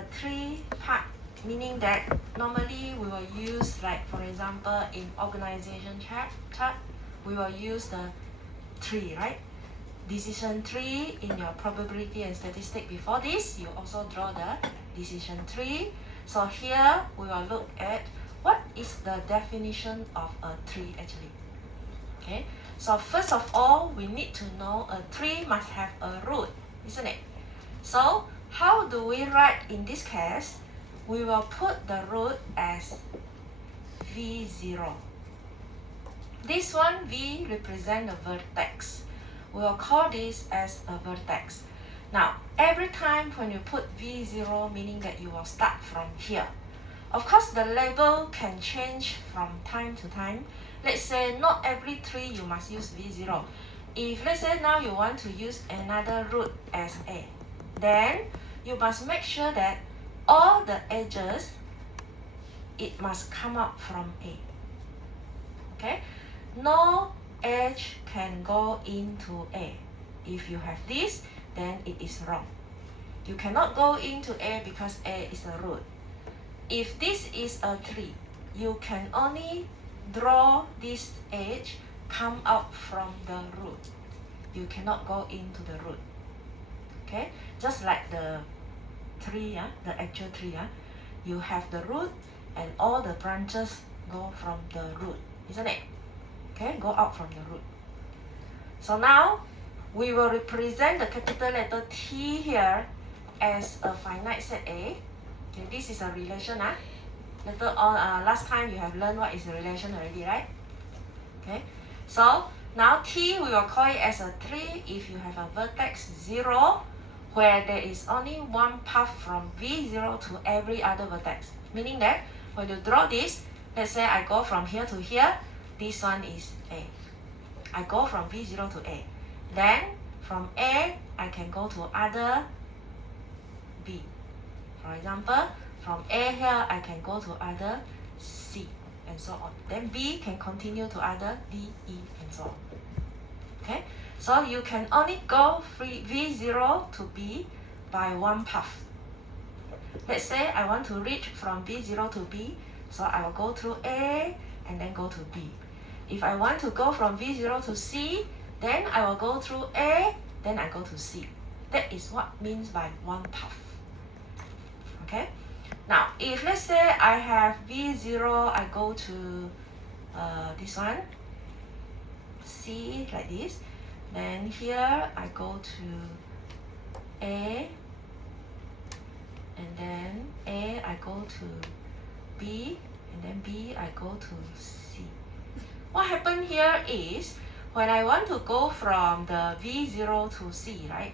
a 3 part, meaning that normally we will use, like for example in organization chart, we will use the 3, right? Decision 3 in your probability and statistic. Before this, you also draw the decision 3. So here we will look at what is the definition of a 3 actually. Okay, so first of all, we need to know a 3 must have a root, isn't it? So how do we write in this case? We will put the root as V0. This one, V represent the vertex. We will call this as a vertex. Now, every time when you put V0, meaning that you will start from here. Of course, the label can change from time to time. Let's say not every 3 you must use V0. If let's say now you want to use another root as A, then you must make sure that all the edges, it must come out from A. Okay? No edge can go into A. If you have this, then it is wrong. You cannot go into A because A is a root. If this is a 3, you can only draw this edge come out from the root. You cannot go into the root. Okay? Just like the 3, the actual 3, you have the root and all the branches go from the root, isn't it? Okay, go out from the root. So now we will represent the capital letter T here as a finite set A. Okay, this is a relation. Later on, last time you have learned what is a relation already, right? Okay, so now T we will call it as a 3 if you have a vertex 0 where there is only one path from V0 to every other vertex. Meaning that when you draw this, let's say I go from here to here, this one is A. I go from V0 to A. Then from A, I can go to other B. For example, from A here, I can go to other C and so on. Then B can continue to other D, E and so on. Okay, so you can only go V0 to B by one path. Let's say I want to reach from V0 to B, so I will go through A and then go to B. If I want to go from V0 to C, then I will go through A, then I go to C. That is what means by one path. Okay? Now, if let's say I have V0, I go to this one, C like this. Then here I go to A, and then A I go to B, and then B I go to C. What happened here is, when I want to go from the V0 to C, right?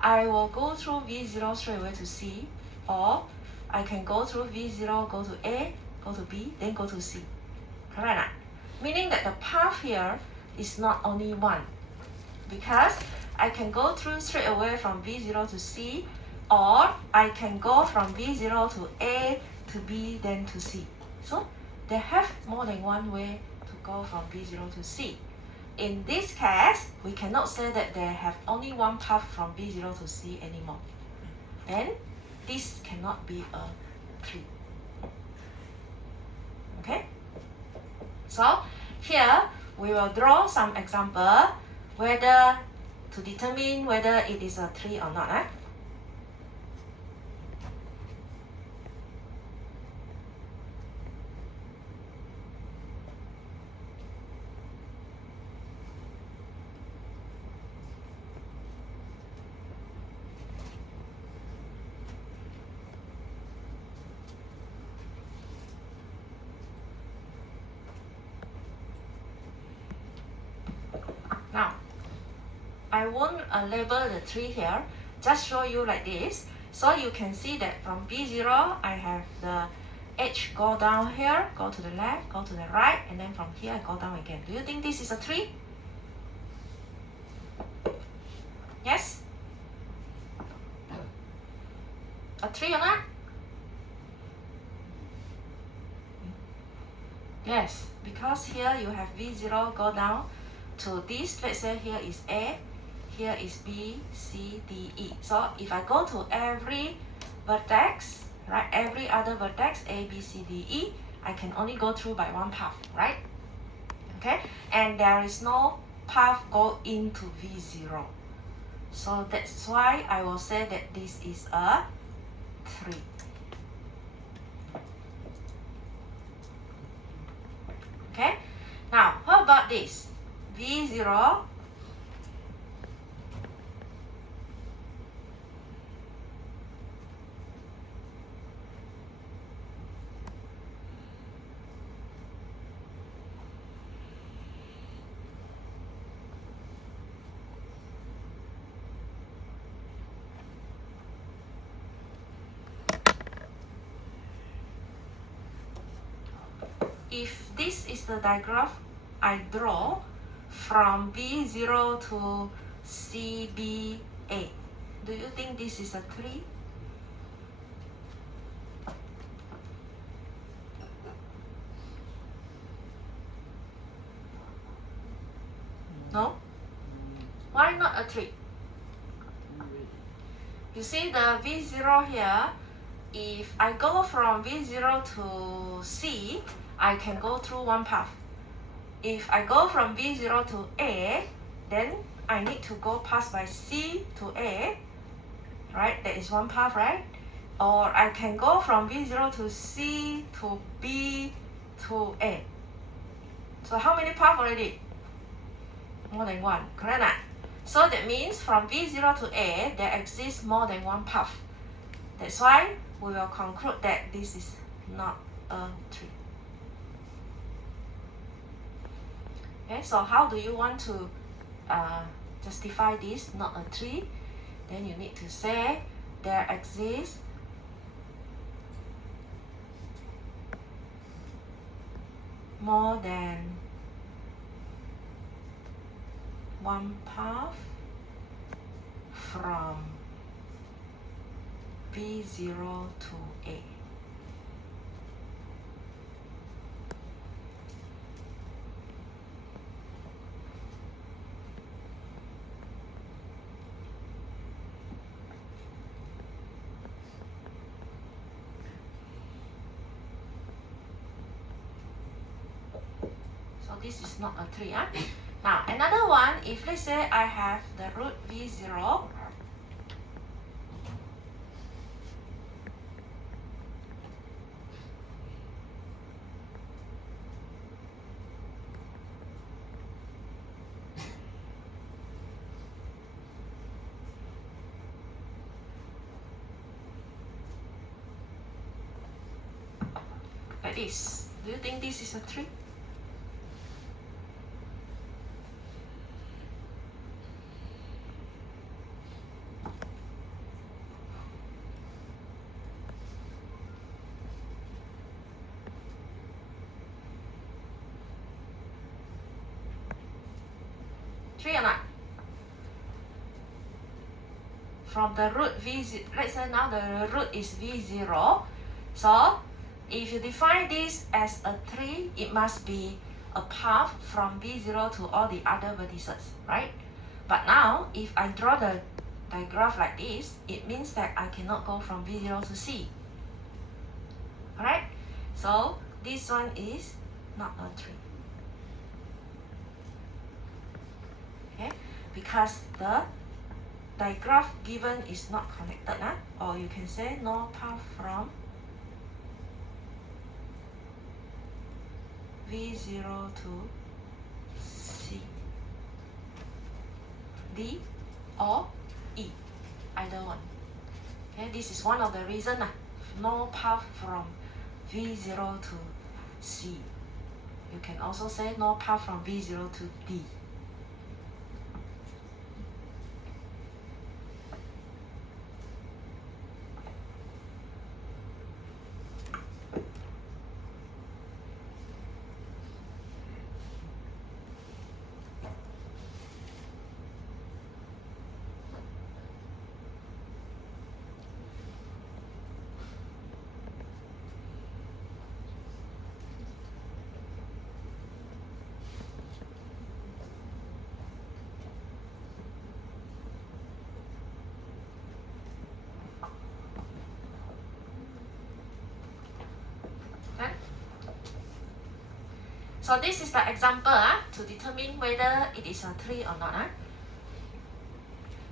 I will go through V0 straight away to C, or I can go through V0, go to A, go to B, then go to C. Correct? Meaning that the path here is not only one, because I can go through straight away from V0 to C, or I can go from V0 to A to B, then to C. So they have more than one way to go from V0 to C. In this case, we cannot say that they have only one path from V0 to C anymore. Then this cannot be a 3. Okay? So here we will draw some example whether to determine whether it is a 3 or not. Now, I won't label the 3 here, just show you like this. So you can see that from B0, I have the edge go down here, go to the left, go to the right, and then from here, I go down again. Do you think this is a 3? Yes? A 3 or not? Yes, because here you have V0 go down to this. Let's say here is A, here is B, C, D, E. So if I go to every vertex, right? Every other vertex, A, B, C, D, E, I can only go through by one path, right? Okay, and there is no path go into V0. So that's why I will say that this is a tree. Okay, now what about this? V0 if this is the diagram I draw from B0 to CBA, do you think this is a tree? No? Why not a tree? You see the V0 here, if I go from V0 to C, I can go through one path. If I go from V0 to A, then I need to go pass by C to A, right? That is one path, right? Or I can go from V0 to C to B to A. So how many paths already? More than one, correct not? So that means from V0 to A, there exists more than one path. That's why we will conclude that this is not a tree. Okay, so how do you want to justify this not a tree? Then you need to say there exists more than one path from B0 to A. So this is not a tree. Huh? Now another one, if let's say I have the root V0, like this. Do you think this is a tree? Tree or not? From the root V0, let's say now the root is V0. So if you define this as a tree, it must be a path from V0 to all the other vertices, right? But now, if I draw the diagram like this, it means that I cannot go from V0 to C. Alright? So this one is not a tree. Okay? Because the diagram given is not connected, or you can say no path from V0 to C, D or E, either one. Okay, this is one of the reasons. No path from V0 to C. You can also say no path from V0 to D. So this is the example to determine whether it is a tree or not.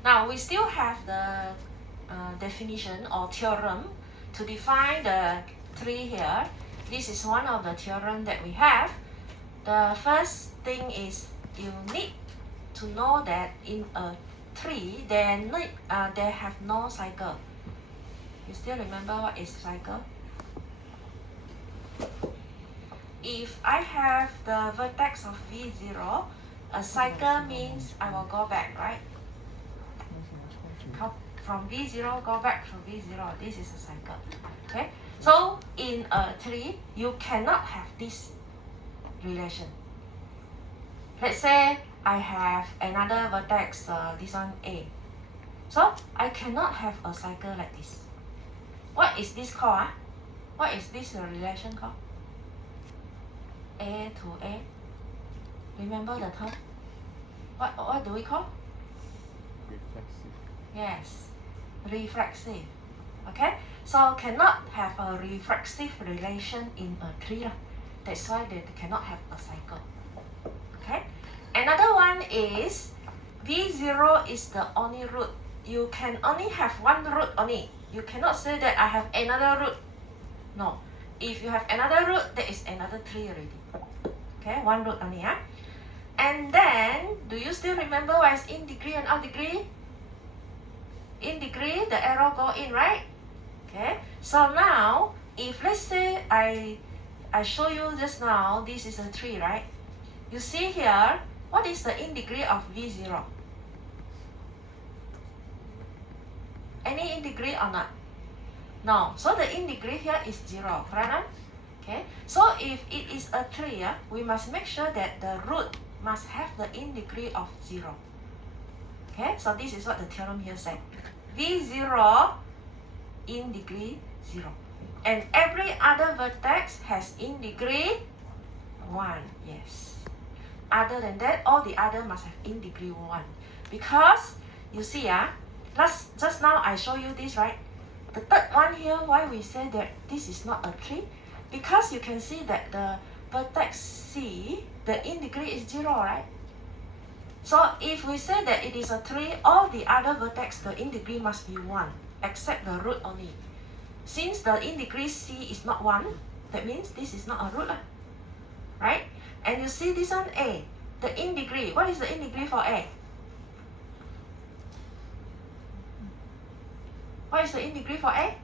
Now we still have the definition or theorem to define the tree here. This is one of the theorem that we have. The first thing is you need to know that in a tree they have no cycle. You still remember what is cycle? If I have the vertex of V0, a cycle means I will go back, right? From V0, go back from V0. This is a cycle. Okay? So in a tree, you cannot have this relation. Let's say I have another vertex, this one A. So I cannot have a cycle like this. What is this called? What is this relation called? A to A. Remember the term? What do we call? Reflexive. Yes, reflexive. Okay, so cannot have a reflexive relation in a tree. That's why they cannot have a cycle. Okay, another one is V0 is the only root. You can only have one root only. You cannot say that I have another root. No, if you have another root, there is another tree already. Okay, one root only. And then, do you still remember what is in degree and out degree? In degree, the arrow go in, right? Okay, so now, if let's say I show you just now, this is a tree, right? You see here, what is the in degree of V0? Any in degree or not? No, so the in degree here is 0, correct? Okay, so if it is a tree, we must make sure that the root must have the in degree of 0. Okay, so this is what the theorem here said. V0 in degree 0. And every other vertex has in degree 1. Yes. Other than that, all the other must have in degree 1. Because, you see, just now I show you this, right? The third one here, why we say that this is not a tree? Because you can see that the vertex C, the in degree is 0, right? So if we say that it is a tree, all the other vertex, the in degree must be 1, except the root only. Since the in degree C is not 1, that means this is not a root, right? And you see this one A, the in degree. What is the in degree for A? What is the in degree for A?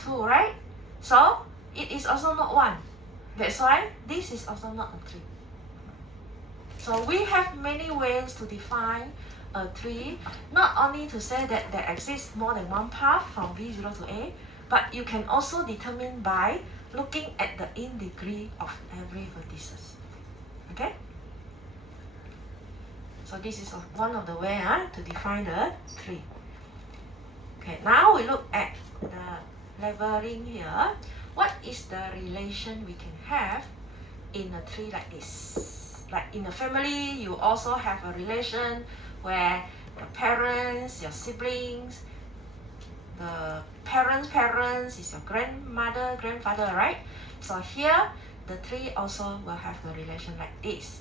2, right? So it is also not 1. That's why this is also not a tree. So we have many ways to define a tree, not only to say that there exists more than one path from V0 to A, but you can also determine by looking at the in degree of every vertices. Okay? So this is one of the ways to define the tree. Okay, now we look at the leveling here. What is the relation we can have in a tree like this? Like in a family, you also have a relation where the parents, your siblings, the parents is your grandmother, grandfather, right? So here, the tree also will have a relation like this.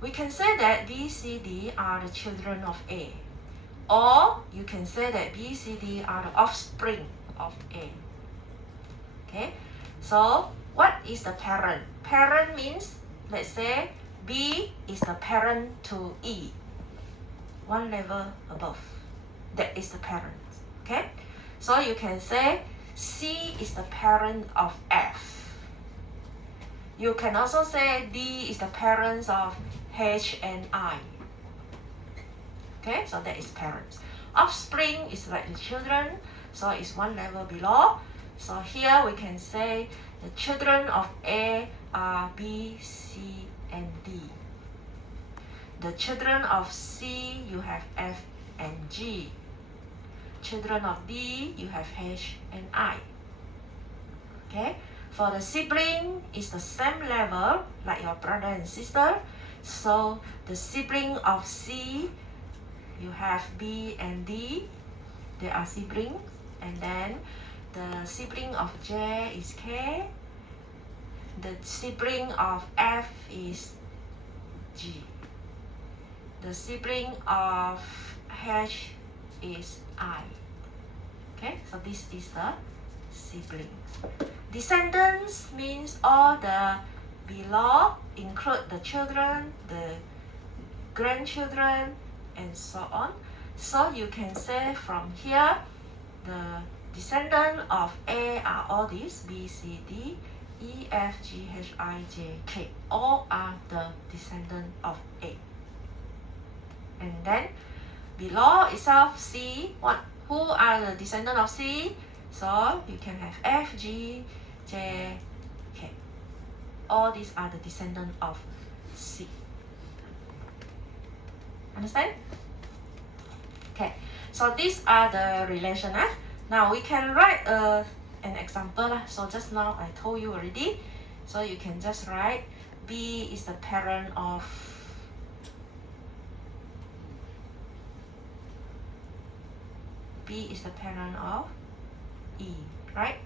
We can say that B, C, D are the children of A. Or you can say that B, C, D are the offspring of A. Okay, so what is the parent? Parent means, let's say, B is the parent to E, one level above. That is the parent. Okay, so you can say C is the parent of F. You can also say D is the parents of H and I. Okay, so that is parents. Offspring is like the children, so it's one level below. So here we can say the children of A are B, C, and D. The children of C, you have F and G. Children of D, you have H and I. Okay, for the sibling, it's the same level like your brother and sister. So the sibling of C, you have B and D, they are siblings. And then the sibling of J is K. the sibling of F is G. The sibling of H is I. Okay, so this is the sibling. Descendants means all the below include the children, the grandchildren, and so on. So you can say from here, the descendant of A are all these, B, C, D, E, F, G, H, I, J, K. All are the descendant of A. And then below itself, C, who are the descendant of C? So you can have F, G, J, K. All these are the descendant of C. Understand? Okay, so these are the relation. Now we can write an example. So just now I told you already. So you can just write B is the parent of E, right?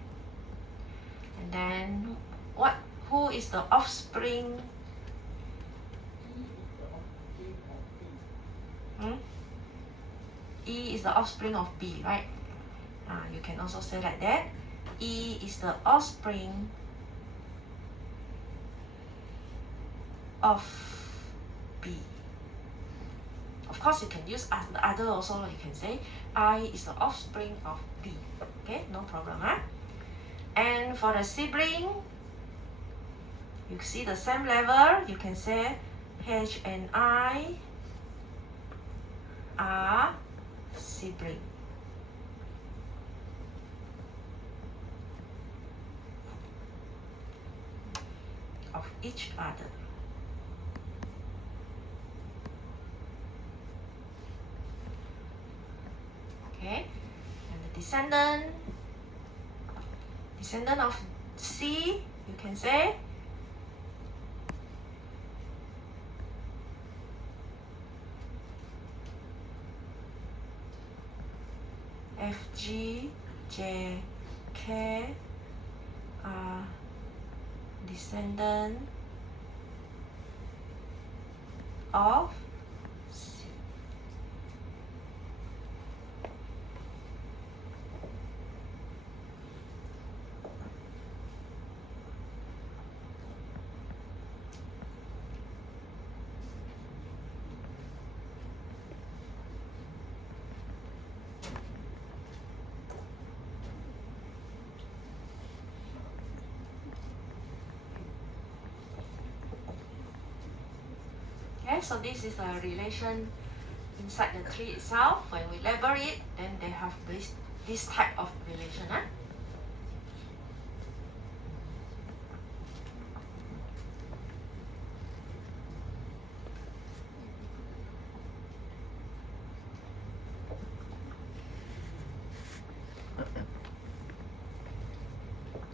And then who is the offspring? E is the offspring of B, right? You can also say like that. E is the offspring of B. Of course, you can use the other also. You can say I is the offspring of B. Okay, no problem. And for the sibling, you see the same level. You can say H and I are sibling. Of each other. Okay, and the descendant of C, you can say F, G, J, K are descendant of C. Okay, so this is a relation inside the tree itself. When we label it, then they have this type of relation.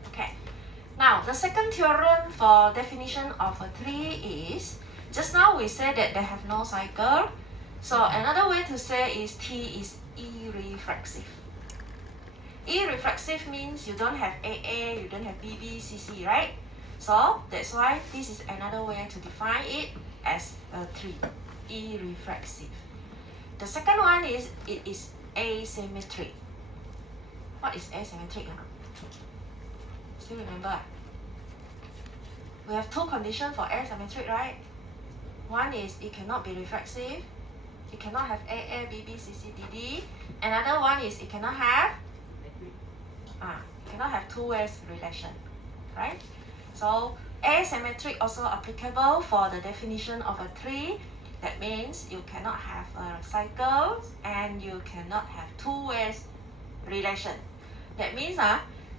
Okay, now the second theorem for definition of a tree is, just now we said that they have no cycle. So another way to say is T is irreflexive. Irreflexive means you don't have AA, you don't have BB, CC, right? So that's why this is another way to define it as a tree, irreflexive. The second one is it is asymmetric. What is asymmetric? Still remember? We have two conditions for asymmetric, right? One is it cannot be reflexive. It cannot have AA, BB, CC, DD. Another one is it cannot have two-way relation, right? So asymmetric also applicable for the definition of a tree. That means you cannot have a cycle and you cannot have two-way relation. That means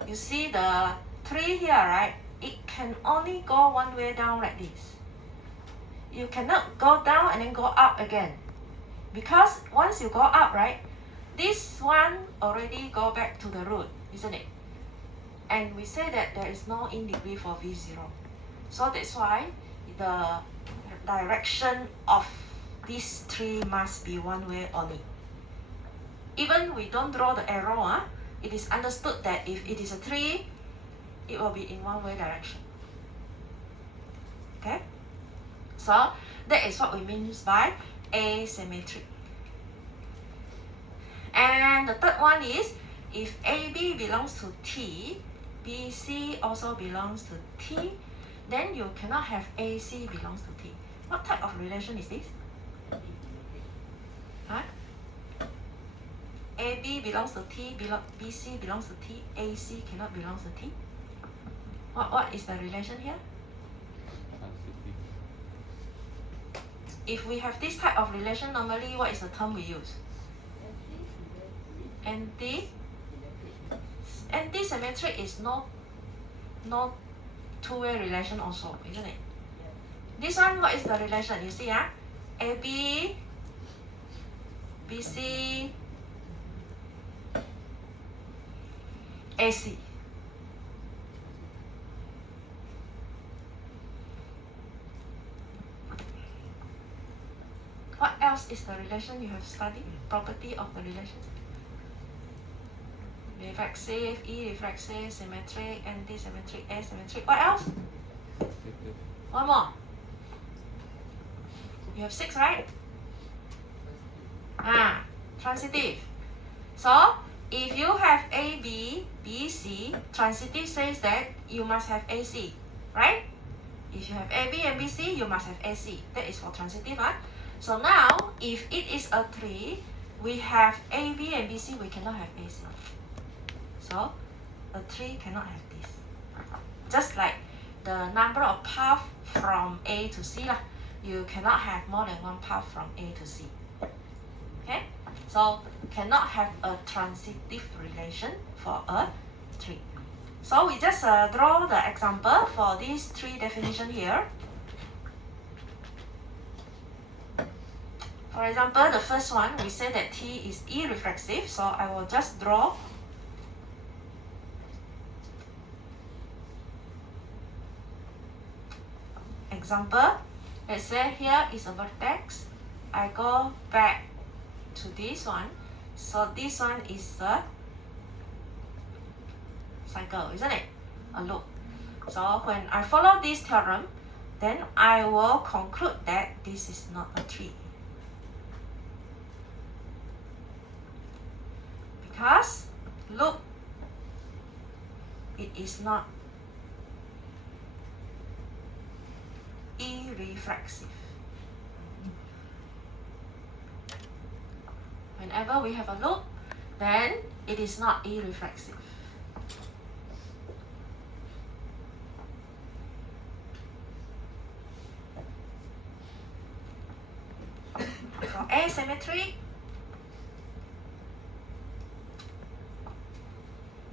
you see the tree here, right? It can only go one way down like this. You cannot go down and then go up again. Because once you go up, right, this one already go back to the root, isn't it? And we say that there is no in degree for V0. So that's why the direction of this tree must be one way only. Even we don't draw the arrow, it is understood that if it is a tree, it will be in one way direction. Okay, so that is what we mean by asymmetry. And the third one is if AB belongs to T, BC also belongs to T, then you cannot have AC belongs to T. What type of relation is this? Huh? AB belongs to T, BC belongs to T, AC cannot belong to T. What is the relation here? Transitive. If we have this type of relation, normally what is the term we use? Anti-symmetric is no two-way relation also, isn't it? This one, what is the relation? You see, AB, BC, AC. What else is the relation you have studied? Property of the relation? Reflexive, irreflexive, symmetric, anti-symmetric, asymmetric. What else? Transitive. One more. You have 6, right? Transitive. So, if you have AB, BC, transitive says that you must have AC, right? If you have AB and BC, you must have AC. That is for transitive. So now, if it is a 3, we have AB and BC, we cannot have AC. So, a 3 cannot have this. Just like the number of paths from A to C, you cannot have more than one path from A to C. Okay? So, cannot have a transitive relation for a 3. So, we just draw the example for these 3 definitions here. For example, the first one, we say that T is irreflexive, so I will just draw example. Let's say here is a vertex. I go back to this one. So this one is a cycle, isn't it? A loop. So when I follow this theorem, then I will conclude that this is not a tree. Because look, it is not irreflexive. Whenever we have a loop, then it is not irreflexive. For asymmetry,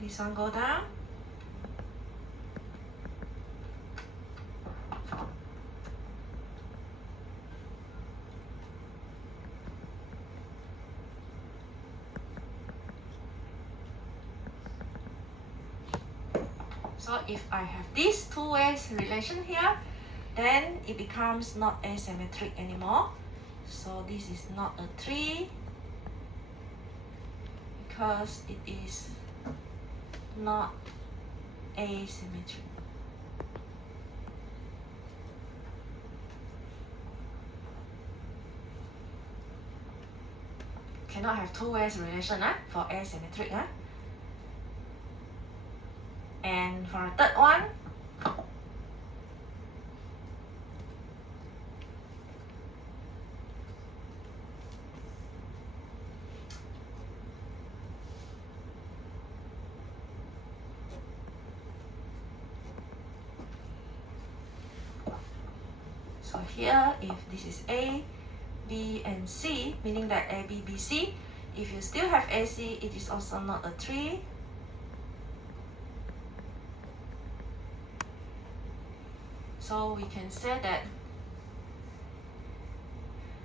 this one go down. So if I have this two ways relation here, then it becomes not asymmetric anymore. So this is not a 3 because it is not asymmetric. Cannot have two ways relation for asymmetric. And for the third one, so here if this is A, B and C, meaning that A, B, B, C, if you still have AC, it is also not a 3. So we can say that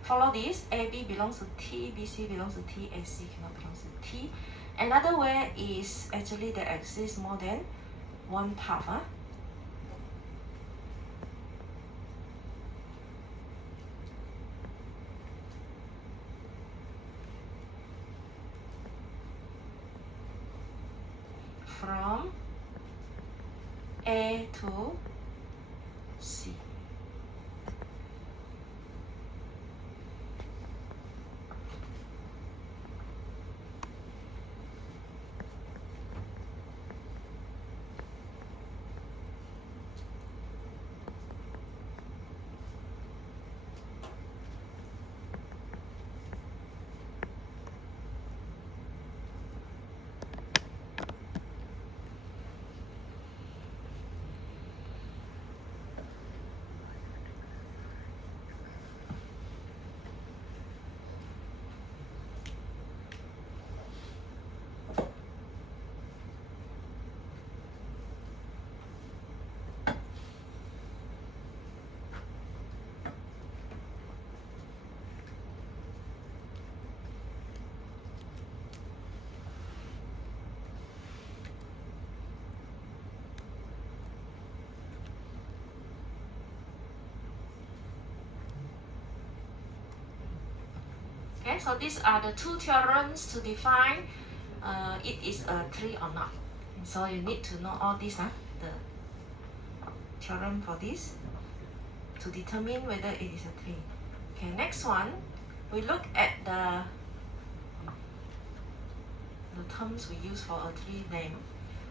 follow this, AB belongs to T, BC belongs to T, AC cannot belong to T. Another way is actually there exists more than one path. From A to C. Okay, so these are the two theorems to define it is a tree or not. So you need to know all these, the theorem for this to determine whether it is a tree. Okay, next one, we look at the terms we use for a tree name.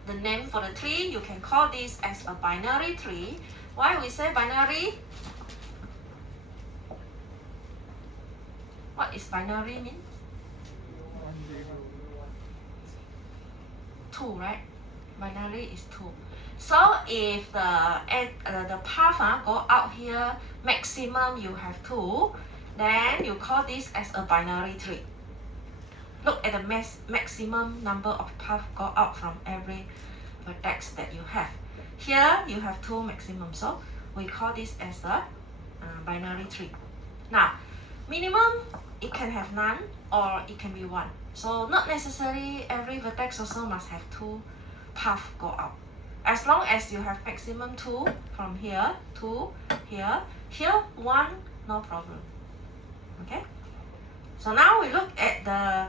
The name for the tree, you can call this as a binary tree. Why we say binary? What is binary means? 2, right? Binary is 2. So if the path go out here, maximum you have 2, then you call this as a binary tree. Look at the maximum number of paths go out from every vertex that you have. Here you have 2 maximum, so we call this as a binary tree. Now, minimum, it can have none or it can be 1. So not necessarily every vertex also must have 2 paths go out. As long as you have maximum 2 from here to here, 1, no problem. Okay? So now we look at the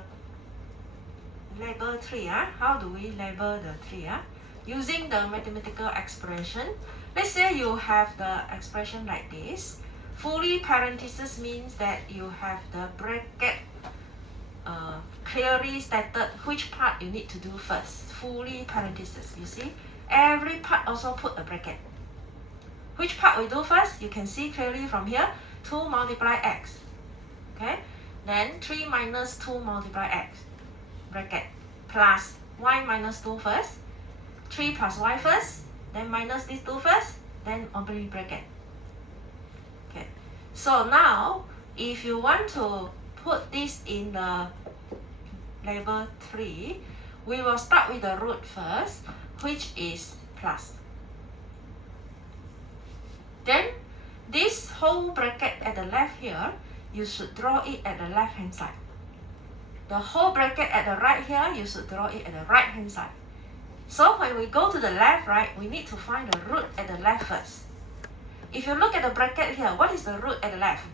label tree. How do we label the tree? Using the mathematical expression. Let's say you have the expression like this. Fully parenthesis means that you have the bracket clearly stated which part you need to do first. Fully parenthesis, you see? Every part also put a bracket. Which part we do first? You can see clearly from here. 2 multiply x. Okay? Then 3 minus 2 multiply x. Bracket. Plus y minus 2 first. 3 plus y first. Then minus these 2 first. Then opening bracket. Okay. So now, if you want to put this in the label 3, we will start with the root first, which is plus. Then, this whole bracket at the left here, you should draw it at the left hand side. The whole bracket at the right here, you should draw it at the right hand side. So when we go to the left, right, we need to find the root at the left first. If you look at the bracket here, what is the root at the left?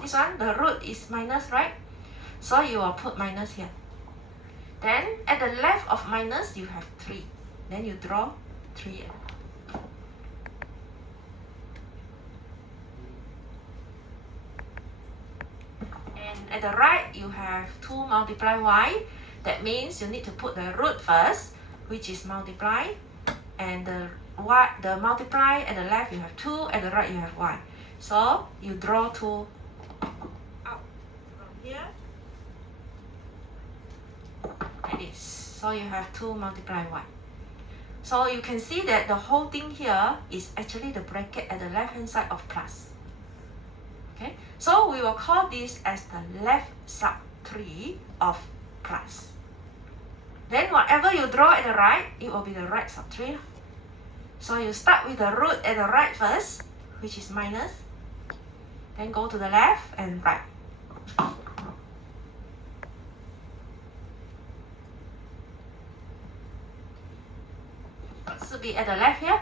This one, the root is minus, right? So you will put minus here. Then at the left of minus, you have 3. Then you draw 3. And at the right, you have 2 multiply y. That means you need to put the root first, which is multiply. And the multiply at the left, you have 2. At the right, you have y. So you draw 2 out from here. Like this. So you have 2 multiply y. So you can see that the whole thing here is actually the bracket at the left hand side of plus. Okay, so we will call this as the left sub 3 of plus. Then whatever you draw at the right, it will be the right sub 3. So you start with the root at the right first, which is minus. Then go to the left and right. What should be at the left here?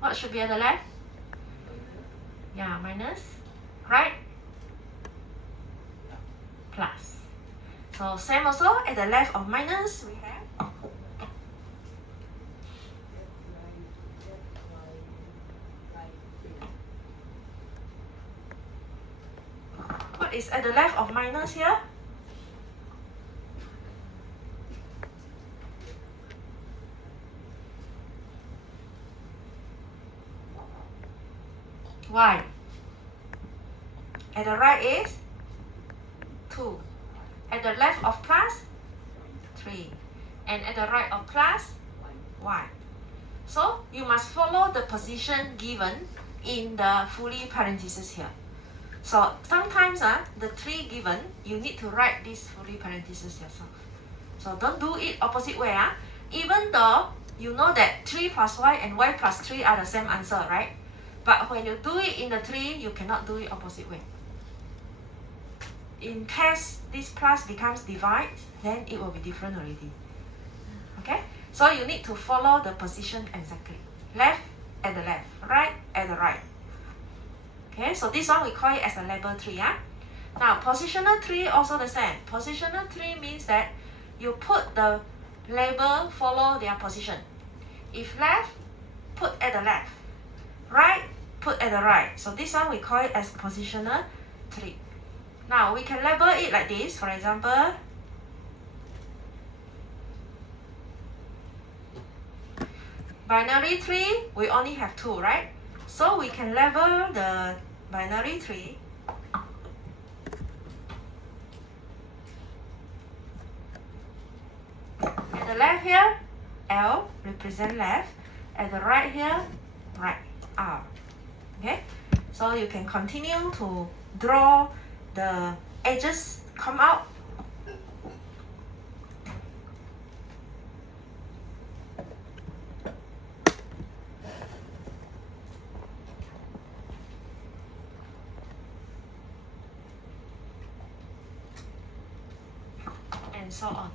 What should be at the left? Yeah, minus, right? Plus. So same also, at the left of minus, we have what is at the left of minus here? Y. At the right is 2. At the left of plus, 3. And at the right of plus, y. So you must follow the position given in the fully parenthesis here. So sometimes the 3 given, you need to write this fully parenthesis yourself. So don't do it opposite way. Even though you know that 3 plus y and y plus 3 are the same answer, right? But when you do it in the 3, you cannot do it opposite way. in case this plus becomes divide, then it will be different already. Okay, so you need to follow the position exactly. Left at the left, right at the right. Okay, so this one we call it as a label tree. Now positional tree also the same. Positional tree means that you put the label follow their position. If left, put at the left. Right, put at the right. So this one we call it as positional tree. Now we can label it like this. For example, binary tree, we only have 2, right? So we can label the binary tree at the left here, L represent left. At the right here, right, R. Okay, so you can continue to draw the edges come out. And so on.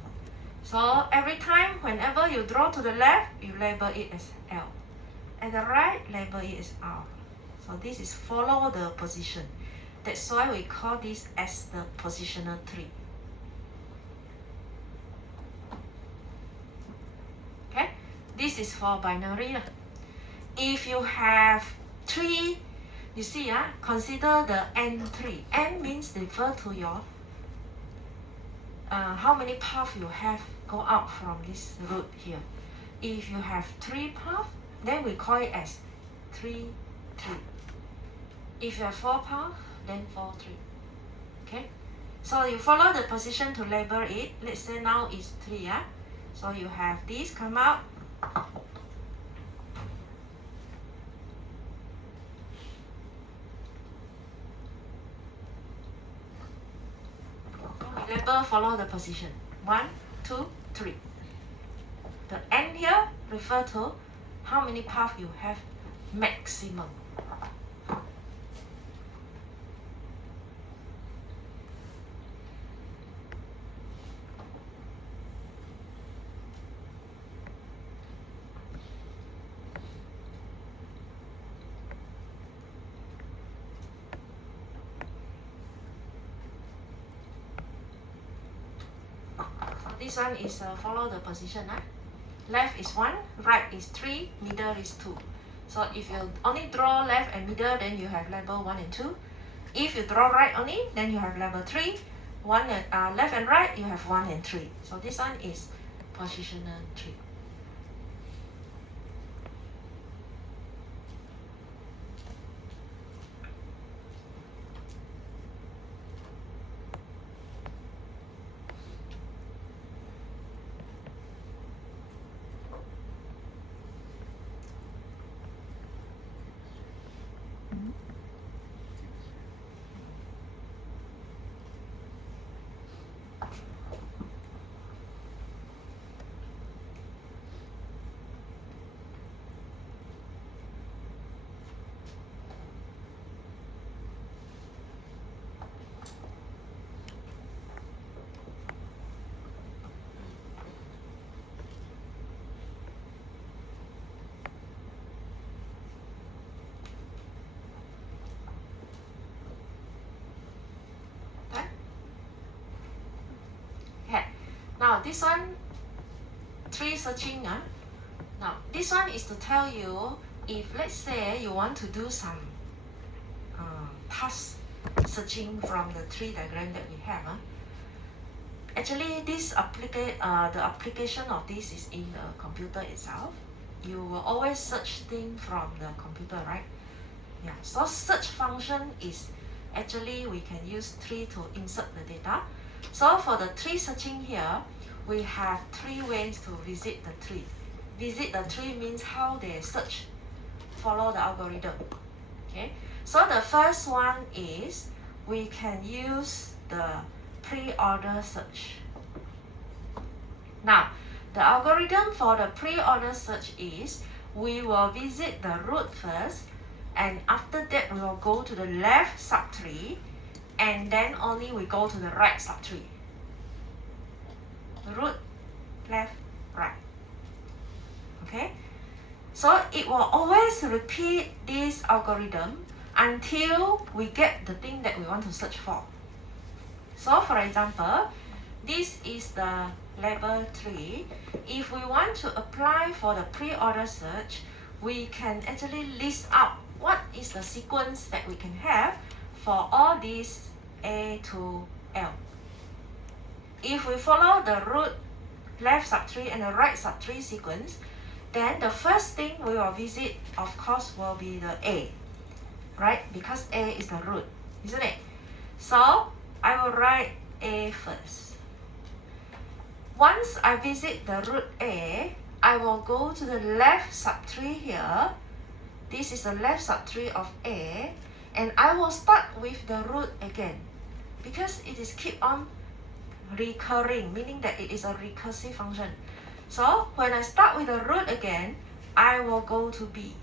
So every time, whenever you draw to the left, you label it as L. At the right, label it as R. So this is follow the position. That's why we call this as the positional tree. Okay, this is for binary. If you have 3, you see, consider the n tree. N means refer to your how many paths you have go out from this root here. If you have 3 paths, then we call it as 3 tree. If you have 4 paths, then 4 tree. Okay, so you follow the position to label it. Let's say now it's 3. So you have this come out. Label follow the position. 1, 2, 3. The n here refer to how many paths you have maximum. This one is follow the position. Left is 1, right is 3, middle is 2. So if you only draw left and middle, then you have label 1 and 2. If you draw right only, then you have label 3. Left and right, you have 1 and 3. So this one is positional tree. Now this one, tree searching. Now this one is to tell you if let's say you want to do some task searching from the tree diagram that we have. Actually, this the application of this is in the computer itself. You will always search things from the computer, right? Yeah. So search function is actually we can use tree to insert the data. So for the tree searching here, we have 3 ways to visit the tree. Visit the tree means how they search, follow the algorithm. Okay. So the first one is we can use the pre-order search. Now, the algorithm for the pre-order search is we will visit the root first, and after that we will go to the left subtree and then only we go to the right subtree. Root, left, right. Okay? So it will always repeat this algorithm until we get the thing that we want to search for. So for example, this is the level 3. If we want to apply for the pre-order search, we can actually list out what is the sequence that we can have for all these A to L. If we follow the root left subtree and the right subtree sequence, then the first thing we will visit, of course, will be the A, right? Because A is the root, isn't it? So I will write A first. Once I visit the root A, I will go to the left subtree here. This is the left subtree of A, and I will start with the root again because it is keep on recurring, meaning that it is a recursive function. So when I start with the root again, I will go to B.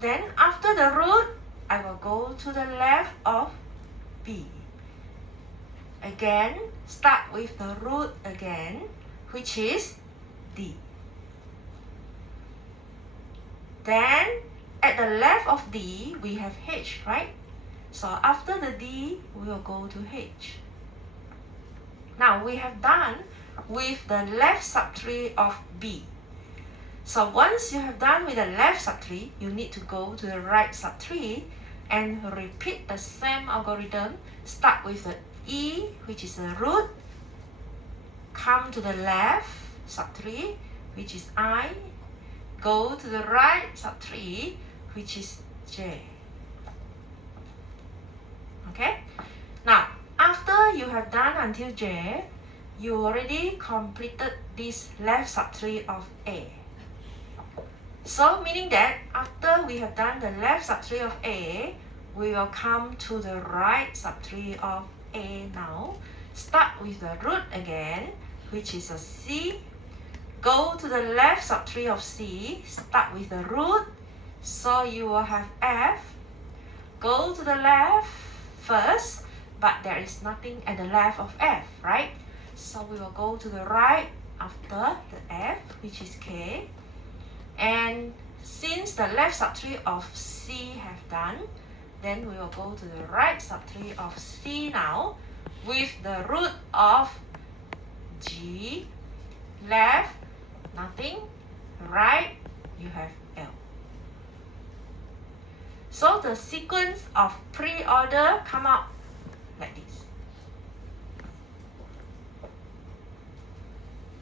Then after the root, I will go to the left of B. Again, start with the root again, which is D. Then at the left of D, we have H, right? So after the D, we will go to H. Now we have done with the left subtree of B. So once you have done with the left subtree, you need to go to the right subtree and repeat the same algorithm. Start with the E, which is the root, come to the left subtree, which is I, go to the right subtree, which is J. Okay? Now, after you have done until J, you already completed this left subtree of A. So, meaning that after we have done the left subtree of A, we will come to the right subtree of A now. Start with the root again, which is a C. Go to the left subtree of C, start with the root, so you will have F. Go to the left first, but there is nothing at the left of F, right? So we will go to the right after the F, which is K. And since the left subtree of C have done, then we will go to the right subtree of C now with the root of G. Left, nothing. Right, you have L. So the sequence of pre-order come out like this.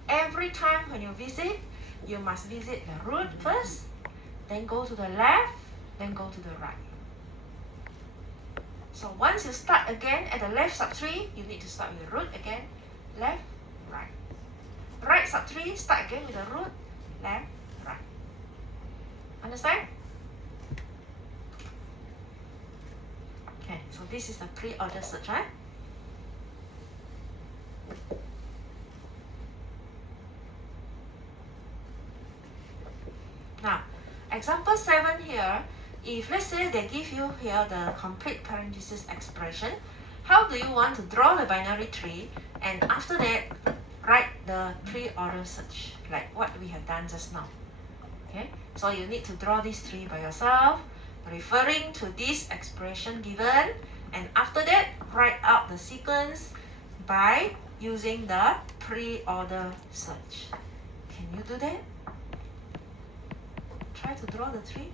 Every time when you visit, you must visit the root first, then go to the left, then go to the right. So once you start again at the left subtree, you need to start with the root again, left, right. Right subtree, start again with the root, left, right. Understand? Okay, so this is the pre-order search, right? Now, example 7 here, if let's say they give you here the complete parenthesis expression, how do you want to draw the binary tree and after that write the pre-order search like what we have done just now? Okay, so you need to draw this tree by yourself, referring to this expression given, and after that write out the sequence by using the pre-order search. Can you do that? Try to draw the tree.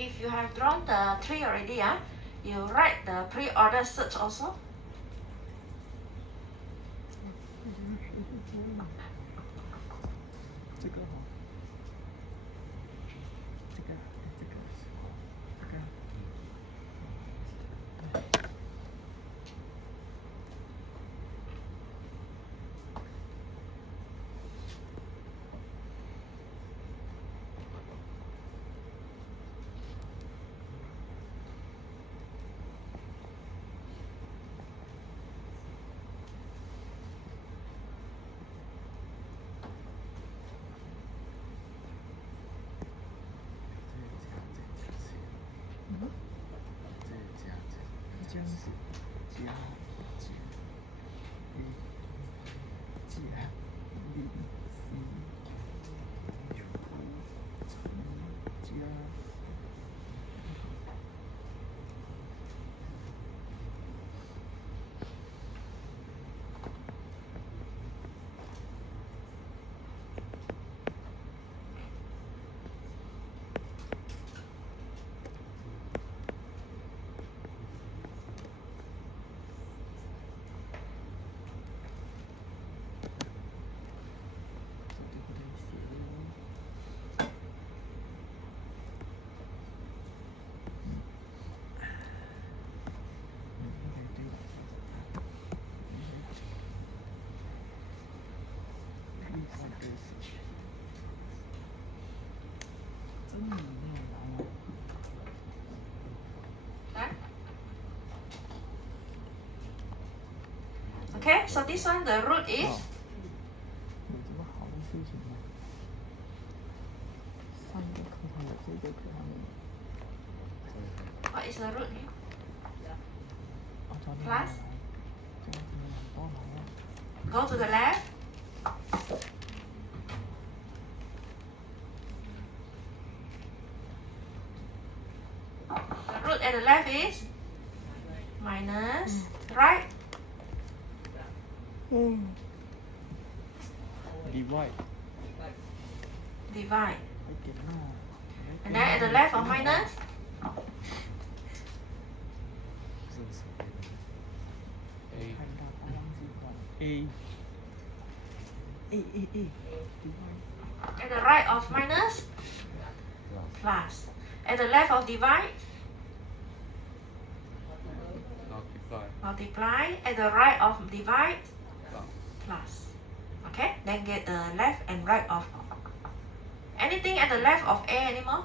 if you have drawn the tree already, you write the pre-order search also. Okay, so this one, the root is what is the root here? Plus. Go to the left. The root at the left is minus, right? Divide. Divide. And then at the left of minus, A. at the right of minus, plus. At the left of divide, multiply. At the right of divide, plus. Okay, then get the left and right of. Anything at the left of A anymore?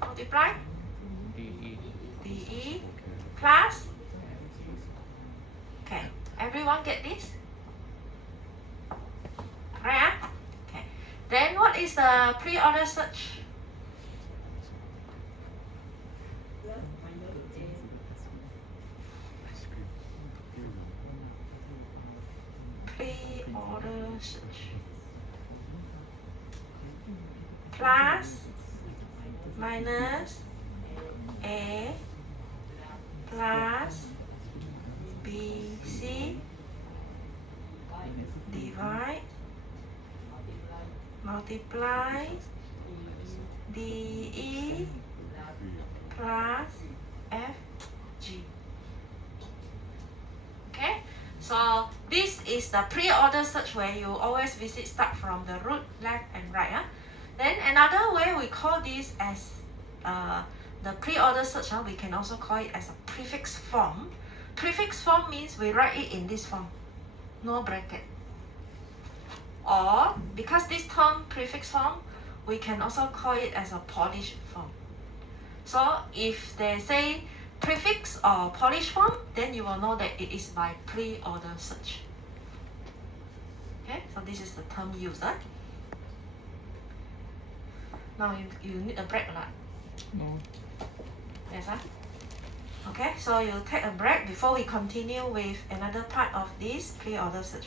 Multiply. DE plus. Okay, everyone get this? Right? Okay. Then what is the pre-order search? Pre-order search. Plus, minus, A, plus, BC, divide, multiply, DE, plus, FG. Okay, so this is the pre-order search where you always visit start from the root left and right. Then another way we call this as the pre-order search, we can also call it as a prefix form. Prefix form means we write it in this form, no bracket. Or because this term prefix form, we can also call it as a Polish form. So if they say prefix or Polish form, then you will know that it is by pre-order search. Okay, so this is the term used. Now you need a break or not? No. Yes, Okay, so you take a break before we continue with another part of this pre-order search.